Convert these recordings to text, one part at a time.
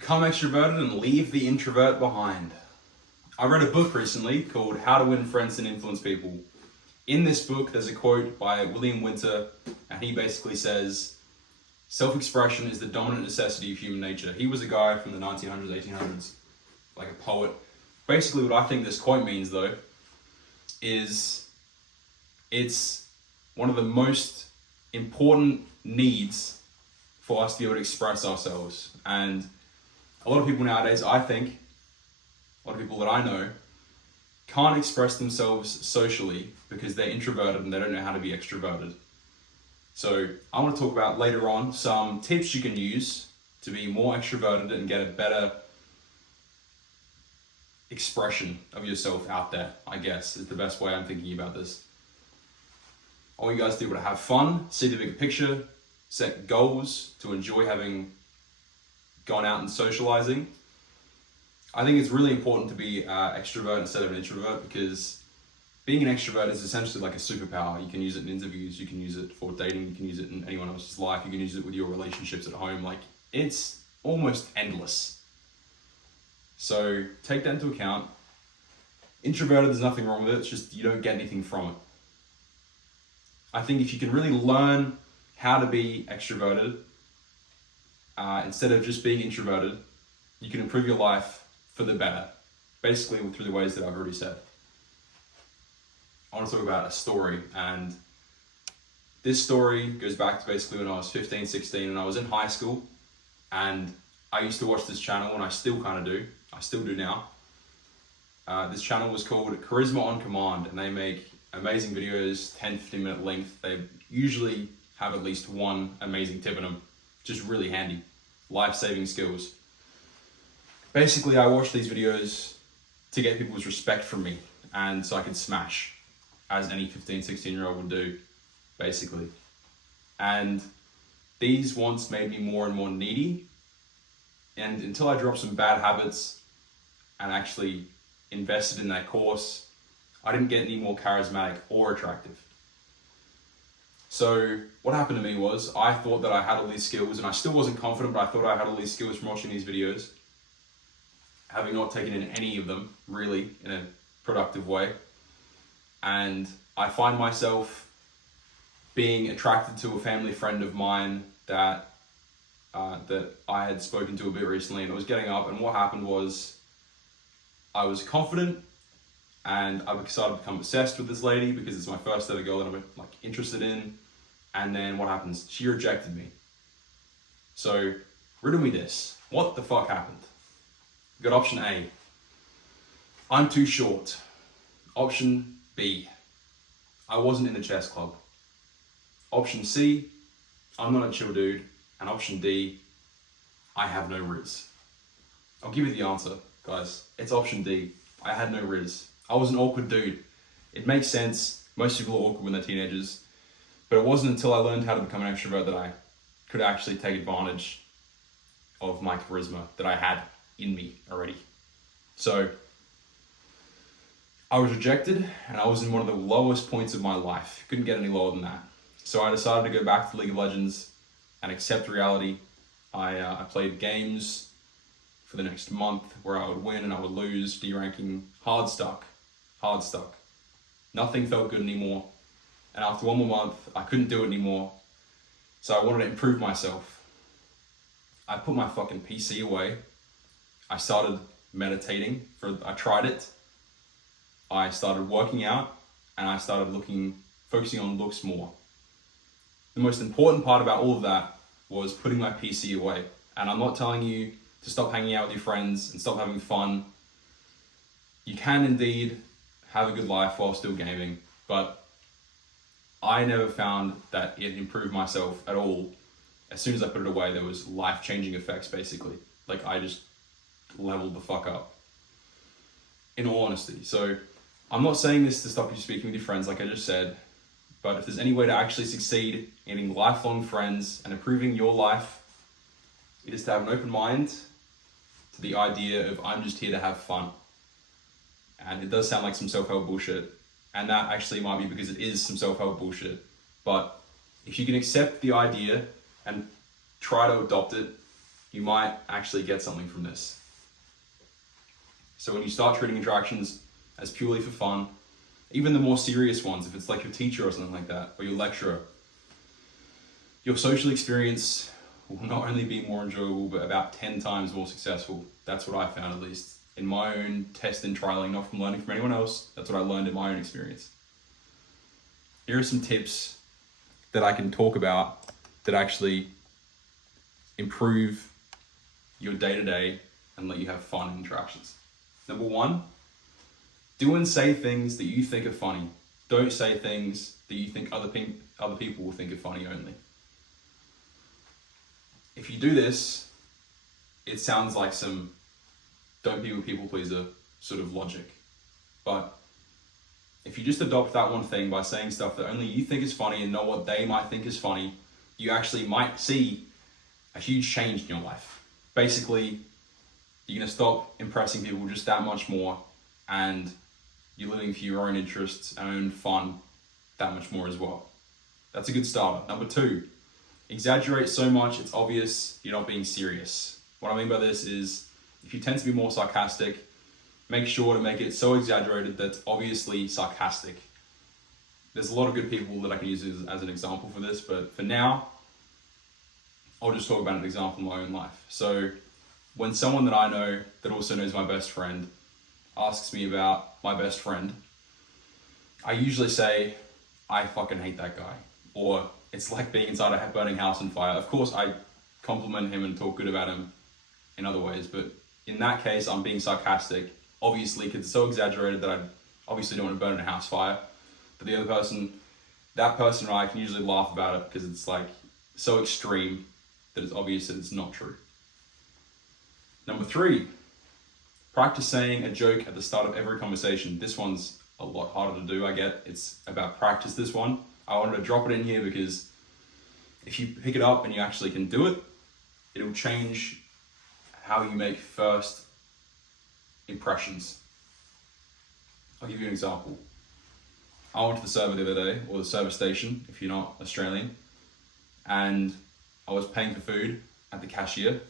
Become extroverted and leave the introvert behind. I read a book recently called How to Win Friends and Influence People. In this book, there's a quote by William Winter, and he basically says, self-expression is the dominant necessity of human nature. He was a guy from the 1900s, 1800s, like a poet. Basically, what I think this quote means, though, is it's one of the most important needs for us to be able to express ourselves. And a lot of people nowadays, I think, a lot of people that I know, can't express themselves socially because they're introverted and they don't know how to be extroverted. So I want to talk about later on some tips you can use to be more extroverted and get a better expression of yourself out there, I guess, is the best way I'm thinking about this. I want you guys to be able to have fun, see the bigger picture, set goals to enjoy having gone out and socializing. I think it's really important to be extrovert instead of an introvert, because being an extrovert is essentially like a superpower. You can use it in interviews, you can use it for dating, you can use it in anyone else's life, you can use it with your relationships at home. Like, it's almost endless. So take that into account. Introverted, there's nothing wrong with it, it's just you don't get anything from it. I think if you can really learn how to be extroverted, instead of just being introverted, you can improve your life for the better, basically through the ways that I've already said. I want to talk about a story, and this story goes back to basically when I was 15, 16, and I was in high school, and I used to watch this channel, and I still kind of do. I still do now. This channel was called Charisma on Command, and they make amazing videos, 10, 15 minute length. They usually have at least one amazing tip in them, just really handy, life-saving skills. Basically, I watch these videos to get people's respect from me, and so I could smash, as any 15, 16-year-old would do, basically. And these wants made me more and more needy, and until I dropped some bad habits and actually invested in that course, I didn't get any more charismatic or attractive. So what happened to me was, I thought that I had all these skills, and I still wasn't confident, but I thought I had all these skills from watching these videos, having not taken in any of them really in a productive way. And I find myself being attracted to a family friend of mine that I had spoken to a bit recently, and it was getting up, and what happened was I was confident, and I started to become obsessed with this lady because it's my first ever girl that I'm like interested in. And then what happens? She rejected me. So riddle me this. What the fuck happened? Got option A, I'm too short. Option B, I wasn't in the chess club. Option C, I'm not a chill dude. And option D, I have no riz. I'll give you the answer, guys. It's option D. I had no riz. I was an awkward dude. It makes sense. Most people are awkward when they're teenagers. But it wasn't until I learned how to become an extrovert that I could actually take advantage of my charisma that I had in me already. So I was rejected, and I was in one of the lowest points of my life. Couldn't get any lower than that. So I decided to go back to League of Legends and accept reality. I played games for the next month where I would win and I would lose, deranking, hard stuck. Nothing felt good anymore. And after one more month, I couldn't do it anymore. So I wanted to improve myself. I put my fucking PC away. I started meditating. I tried it. I started working out, and I started focusing on looks more. The most important part about all of that was putting my PC away. And I'm not telling you to stop hanging out with your friends and stop having fun. You can indeed have a good life while still gaming, but I never found that it improved myself at all. As soon as I put it away, there was life-changing effects, basically. Like, I just leveled the fuck up, in all honesty. So I'm not saying this to stop you speaking with your friends, like I just said, but if there's any way to actually succeed in getting lifelong friends and improving your life, it is to have an open mind to the idea of I'm just here to have fun. And it does sound like some self-help bullshit, and that actually might be because it is some self-help bullshit. But if you can accept the idea and try to adopt it, you might actually get something from this. So when you start treating interactions as purely for fun, even the more serious ones, if it's like your teacher or something like that, or your lecturer, your social experience will not only be more enjoyable, but about 10 times more successful. That's what I found, at least in my own test and trialing, not from learning from anyone else. That's what I learned in my own experience. Here are some tips that I can talk about that actually improve your day-to-day and let you have fun in interactions. Number 1, do and say things that you think are funny. Don't say things that you think other people will think are funny only. If you do this, it sounds like some don't be a people pleaser sort of logic. But if you just adopt that one thing by saying stuff that only you think is funny and know what they might think is funny, you actually might see a huge change in your life. Basically, you're going to stop impressing people just that much more, and you're living for your own interests and own fun that much more as well. That's a good starter. Number 2, exaggerate so much it's obvious you're not being serious. What I mean by this is, if you tend to be more sarcastic, make sure to make it so exaggerated that it's obviously sarcastic. There's a lot of good people that I can use as an example for this, but for now, I'll just talk about an example in my own life. So when someone that I know that also knows my best friend asks me about my best friend, I usually say, I fucking hate that guy. Or it's like being inside a burning house on fire. Of course, I compliment him and talk good about him in other ways, but in that case, I'm being sarcastic, obviously, because it's so exaggerated that I obviously don't want to burn in a house fire. But the other person, that person and I can usually laugh about it because it's like so extreme that it's obvious that it's not true. Number 3, practice saying a joke at the start of every conversation. This one's a lot harder to do, I get. It's about practice, this one. I wanted to drop it in here because if you pick it up and you actually can do it, it'll change how you make first impressions. I'll give you an example. I went to the server the other day, or the service station, if you're not Australian, and I was paying for food at the cashier,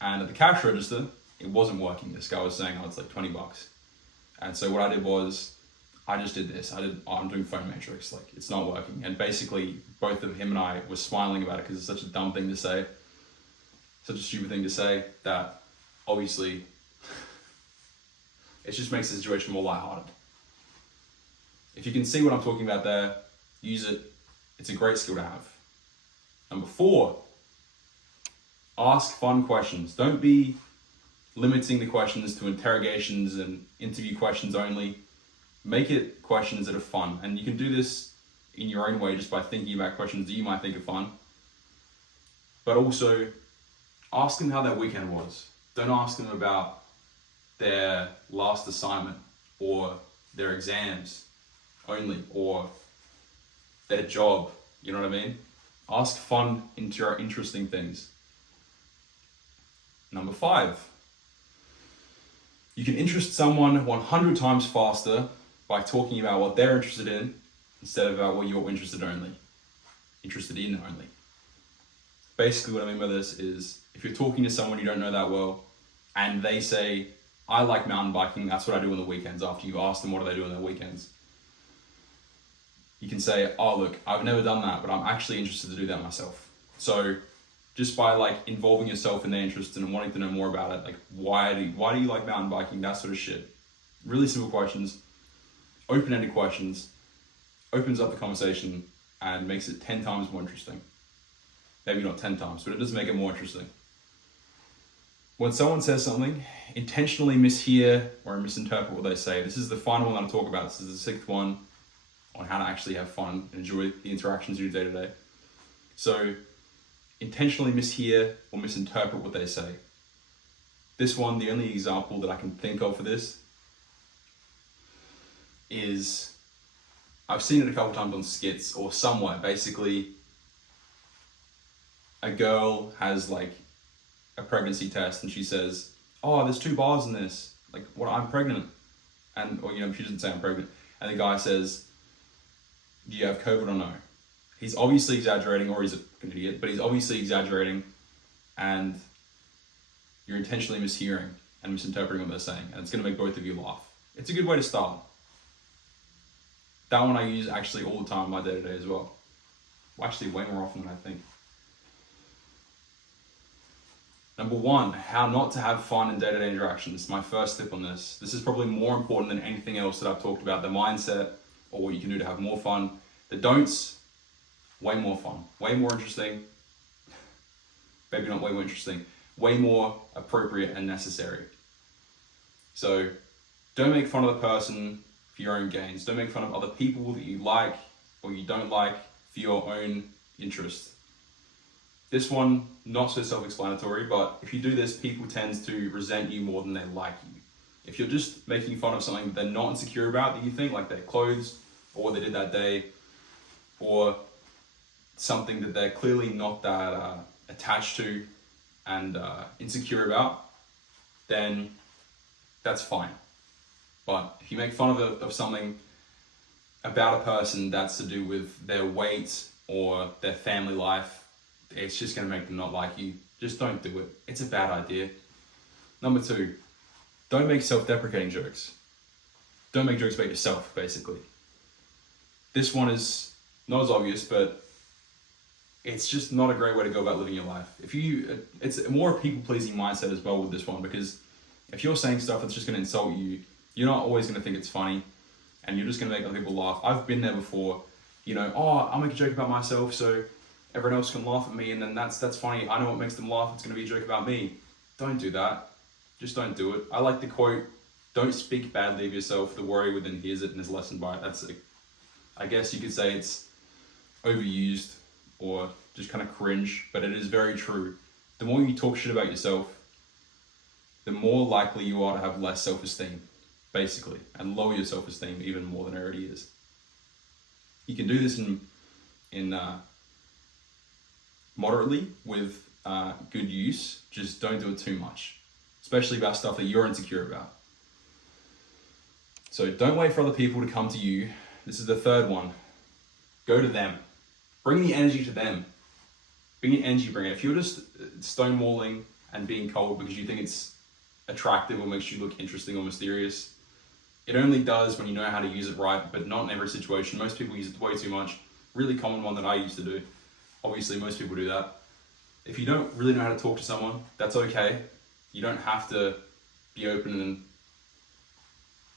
and at the cash register, it wasn't working. This guy was saying, oh, it's like $20. And so what I did was, I just did this. I'm doing phone matrix, like it's not working. And basically, both of him and I were smiling about it because it's such a dumb thing to say, such a stupid thing to say, that obviously it just makes the situation more lighthearted. If you can see what I'm talking about there, use it. It's a great skill to have. Number 4, ask fun questions. Don't be limiting the questions to interrogations and interview questions only. Make it questions that are fun. And you can do this in your own way just by thinking about questions that you might think are fun. But also, ask them how their weekend was. Don't ask them about their last assignment or their exams only, or their job, you know what I mean? Ask fun, interesting things. Number 5, you can interest someone 100 times faster by talking about what they're interested in instead of about what you're interested in only. Basically what I mean by this is, if you're talking to someone you don't know that well and they say, I like mountain biking, that's what I do on the weekends, after you've asked them what do they do on their weekends. You can say, oh look, I've never done that, but I'm actually interested to do that myself. So just by like involving yourself in their interest and wanting to know more about it, like why do you like mountain biking, that sort of shit. Really simple questions, open-ended questions, opens up the conversation and makes it 10 times more interesting. Maybe not 10 times, but it does make it more interesting. When someone says something, intentionally mishear or misinterpret what they say. This is the final one I'll talk about. This is the 6th one on how to actually have fun and enjoy the interactions you do day to day. So, intentionally mishear or misinterpret what they say. This one, the only example that I can think of for this is, I've seen it a couple times on skits or somewhere. Basically, a girl has like a pregnancy test and she says, oh, there's 2 bars in this. Like, what, I'm pregnant. And, or, she doesn't say I'm pregnant. And the guy says, do you have COVID or no? He's obviously exaggerating, or he's an idiot, but he's obviously exaggerating. And you're intentionally mishearing and misinterpreting what they're saying, and it's going to make both of you laugh. It's a good way to start. That one I use actually all the time in my day-to-day as well. Actually, way more often than I think. Number 1, how not to have fun in day-to-day interactions. My first tip on this. This is probably more important than anything else that I've talked about. The mindset, or what you can do to have more fun. The don'ts, way more fun. Way more interesting. Maybe not way more interesting. Way more appropriate and necessary. So, don't make fun of the person for your own gains. Don't make fun of other people that you like or you don't like for your own interest. This one, not so self-explanatory, but if you do this, people tend to resent you more than they like you. If you're just making fun of something that they're not insecure about, that you think, like their clothes, or what they did that day, or something that they're clearly not that attached to and insecure about, then that's fine. But if you make fun of something about a person that's to do with their weight or their family life, it's just going to make them not like you. Just don't do it. It's a bad idea. Number 2, don't make self-deprecating jokes. Don't make jokes about yourself, basically. This one is not as obvious, but it's just not a great way to go about living your life. It's a more people-pleasing mindset as well with this one, because if you're saying stuff that's just going to insult you, you're not always going to think it's funny, and you're just going to make other people laugh. I've been there before. I'll make a joke about myself so everyone else can laugh at me, and then that's funny. I know what makes them laugh. It's going to be a joke about me. Don't do that. Just don't do it. I like the quote, "Don't speak badly of yourself. The warrior within hears it and is lessened by it." I guess you could say it's overused or just kind of cringe, but it is very true. The more you talk shit about yourself, the more likely you are to have less self-esteem, basically, and lower your self-esteem even more than it already is. You can do this in moderately with good use. Just don't do it too much, especially about stuff that you're insecure about. So don't wait for other people to come to you. This is the third one. Go to them. Bring the energy to them. Bring the energy, bring it. If you're just stonewalling and being cold because you think it's attractive or makes you look interesting or mysterious, it only does when you know how to use it right, but not in every situation. Most people use it way too much. Really common one that I used to do. Obviously, most people do that. If you don't really know how to talk to someone, that's okay. You don't have to be open and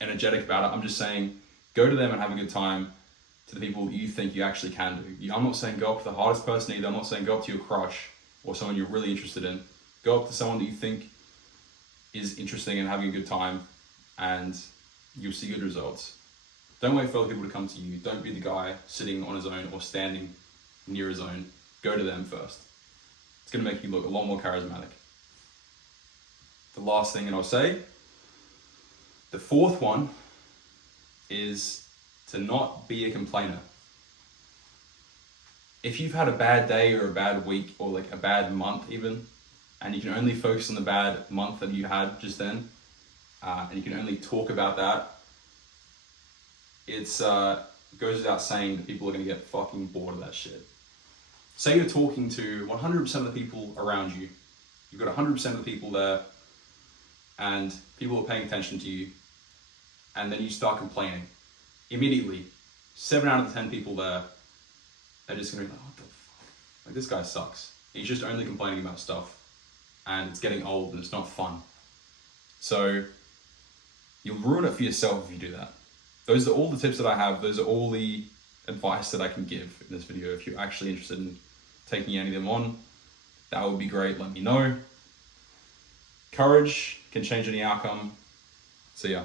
energetic about it. I'm just saying, go to them and have a good time, to the people you think you actually can do. I'm not saying go up to the hardest person either. I'm not saying go up to your crush or someone you're really interested in. Go up to someone that you think is interesting and having a good time, and you'll see good results. Don't wait for other people to come to you. Don't be the guy sitting on his own or standing near his own. Go to them first. It's going to make you look a lot more charismatic. The last thing that I'll say, the fourth one, is to not be a complainer. If you've had a bad day or a bad week or like a bad month even, and you can only focus on the bad month that you had just then, and you can only talk about that, it's goes without saying that people are going to get fucking bored of that shit. Say you're talking to 100% of the people around you. You've got 100% of the people there, and people are paying attention to you, and then you start complaining. Immediately, 7 out of the 10 people there are just going to be like, what the fuck? Like, this guy sucks. He's just only complaining about stuff, and it's getting old and it's not fun. So you'll ruin it for yourself if you do that. Those are all the tips that I have. Those are all the advice that I can give in this video. If you're actually interested in taking any of them on, that would be great. Let me know. Courage can change any outcome. So yeah.